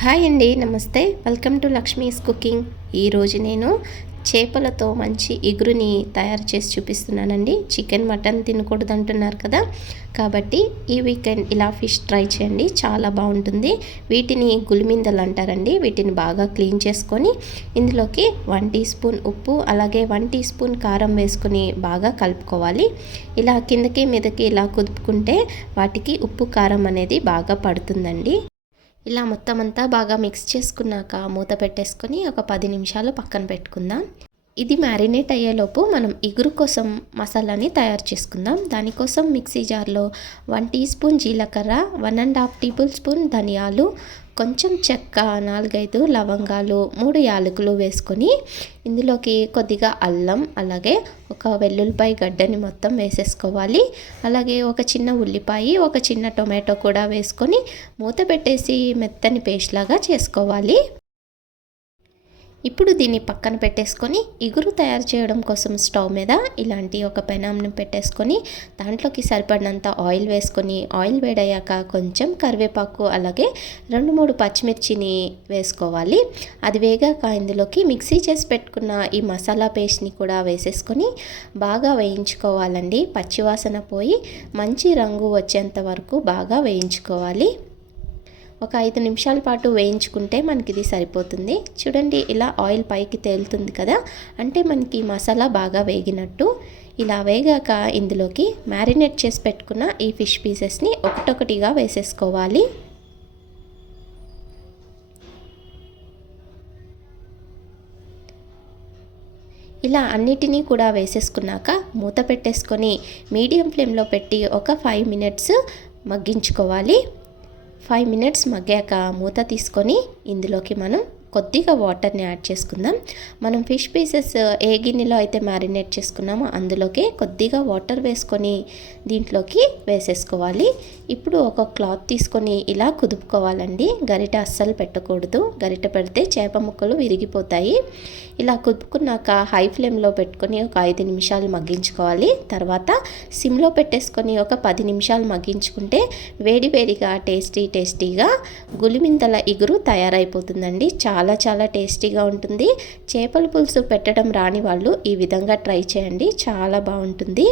Hi అండి నమస్తే. Welcome to Lakshmi's cooking. ఈరోజు నేను చేపలతో మంచి ఇగురుని తయారు చేసి చూపిస్తున్నానండి. చికెన్ మటన్ తినకూడదు అంటున్నారు కదా. కాబట్టి ఈ వీకెండ్ ఇలా ఫిష్ ట్రై చేయండి. చాలా బాగుంటుంది. వీటిని గులిమిందలు అంటారండి. వీటిని బాగా క్లీన్ చేసుకొని ఇందులోకి వన్ టీ స్పూన్ ఉప్పు అలాగే వన్ టీ స్పూన్ కారం వేసుకొని బాగా కలుపుకోవాలి. ఇలా కిందకి మీదకి ఇలా కుదుపుకుంటే వాటికి ఉప్పు కారం అనేది బాగా పడుతుందండి. ఇలా మొత్తం అంతా బాగా మిక్స్ చేసుకున్నాక మూత పెట్టేసుకొని ఒక పది నిమిషాలు పక్కన పెట్టుకుందాం. ఇది మ్యారినేట్ అయ్యేలోపు మనం ఇగురు కోసం మసాలాని తయారు చేసుకుందాం. దానికోసం మిక్సీ జార్లో వన్ టీ స్పూన్ జీలకర్ర one and half tablespoon ధనియాలు కొంచెం చెక్క నాలుగైదు లవంగాలు మూడు యాలకులు వేసుకొని ఇందులోకి కొద్దిగా అల్లం అలాగే ఒక వెల్లుల్లిపాయ గడ్డని మొత్తం వేసేసుకోవాలి. అలాగే ఒక చిన్న ఉల్లిపాయ ఒక చిన్న టొమాటో కూడా వేసుకొని మూత పెట్టేసి మెత్తని పేస్ట్ లాగా చేసుకోవాలి. ఇప్పుడు దీన్ని పక్కన పెట్టేసుకొని ఇగురు తయారు చేయడం కోసం స్టవ్ మీద ఇలాంటి ఒక పెనాంను పెట్టేసుకొని దాంట్లోకి సరిపడినంత ఆయిల్ వేసుకొని ఆయిల్ వేడయ్యాక కొంచెం కరివేపాకు అలాగే రెండు మూడు పచ్చిమిర్చిని వేసుకోవాలి. అది వేగాక ఇందులోకి మిక్సీ చేసి పెట్టుకున్న ఈ మసాలా పేస్ట్ని కూడా వేసేసుకొని బాగా వేయించుకోవాలండి. పచ్చివాసన పోయి మంచి రంగు వచ్చేంత వరకు బాగా వేయించుకోవాలి. ఒక ఐదు నిమిషాల పాటు వేయించుకుంటే మనకి ఇది సరిపోతుంది. చూడండి ఇలా ఆయిల్ పైకి తేలుతుంది కదా? అంటే మనకి మసాలా బాగా వేగినట్టు. ఇలా వేగాక ఇందులోకి మ్యారినేట్ చేసి పెట్టుకున్న ఈ ఫిష్ పీసెస్ని ఒకటొకటిగా వేసేసుకోవాలి. ఇలా అన్నిటినీ కూడా వేసేసుకున్నాక మూత పెట్టేసుకొని మీడియం ఫ్లేమ్లో పెట్టి ఒక ఫైవ్ మినిట్స్ మగ్గించుకోవాలి. ఫైవ్ మినిట్స్ మగ్గాక మూత తీసుకొని ఇందులోకి మనం కొద్దిగా వాటర్ని యాడ్ చేసుకుందాం. మనం ఫిష్ పీసెస్ ఏ గిన్నెలో అయితే మ్యారినేట్ చేసుకున్నామో అందులోకి కొద్దిగా వాటర్ వేసుకొని దీంట్లోకి వేసేసుకోవాలి. ఇప్పుడు ఒక క్లాత్ తీసుకొని ఇలా కుదుపుకోవాలండి. గరిట అస్సలు పెట్టకూడదు. గరిట పెడితే చేప ముక్కలు విరిగిపోతాయి. ఇలా కుదుపుకున్నాక హై ఫ్లేమ్లో పెట్టుకొని ఒక ఐదు నిమిషాలు మగ్గించుకోవాలి. తర్వాత సిమ్లో పెట్టేసుకొని ఒక పది నిమిషాలు మగ్గించుకుంటే వేడి వేడిగా టేస్టీ టేస్టీగా గులిమింతల ఇగురు తయారైపోతుందండి. చాలా చాలా టేస్టీగా ఉంటుంది. చేపల పులుసు పెట్టడం రాని వాళ్ళు ఈ విధంగా ట్రై చేయండి. చాలా బాగుంటుంది.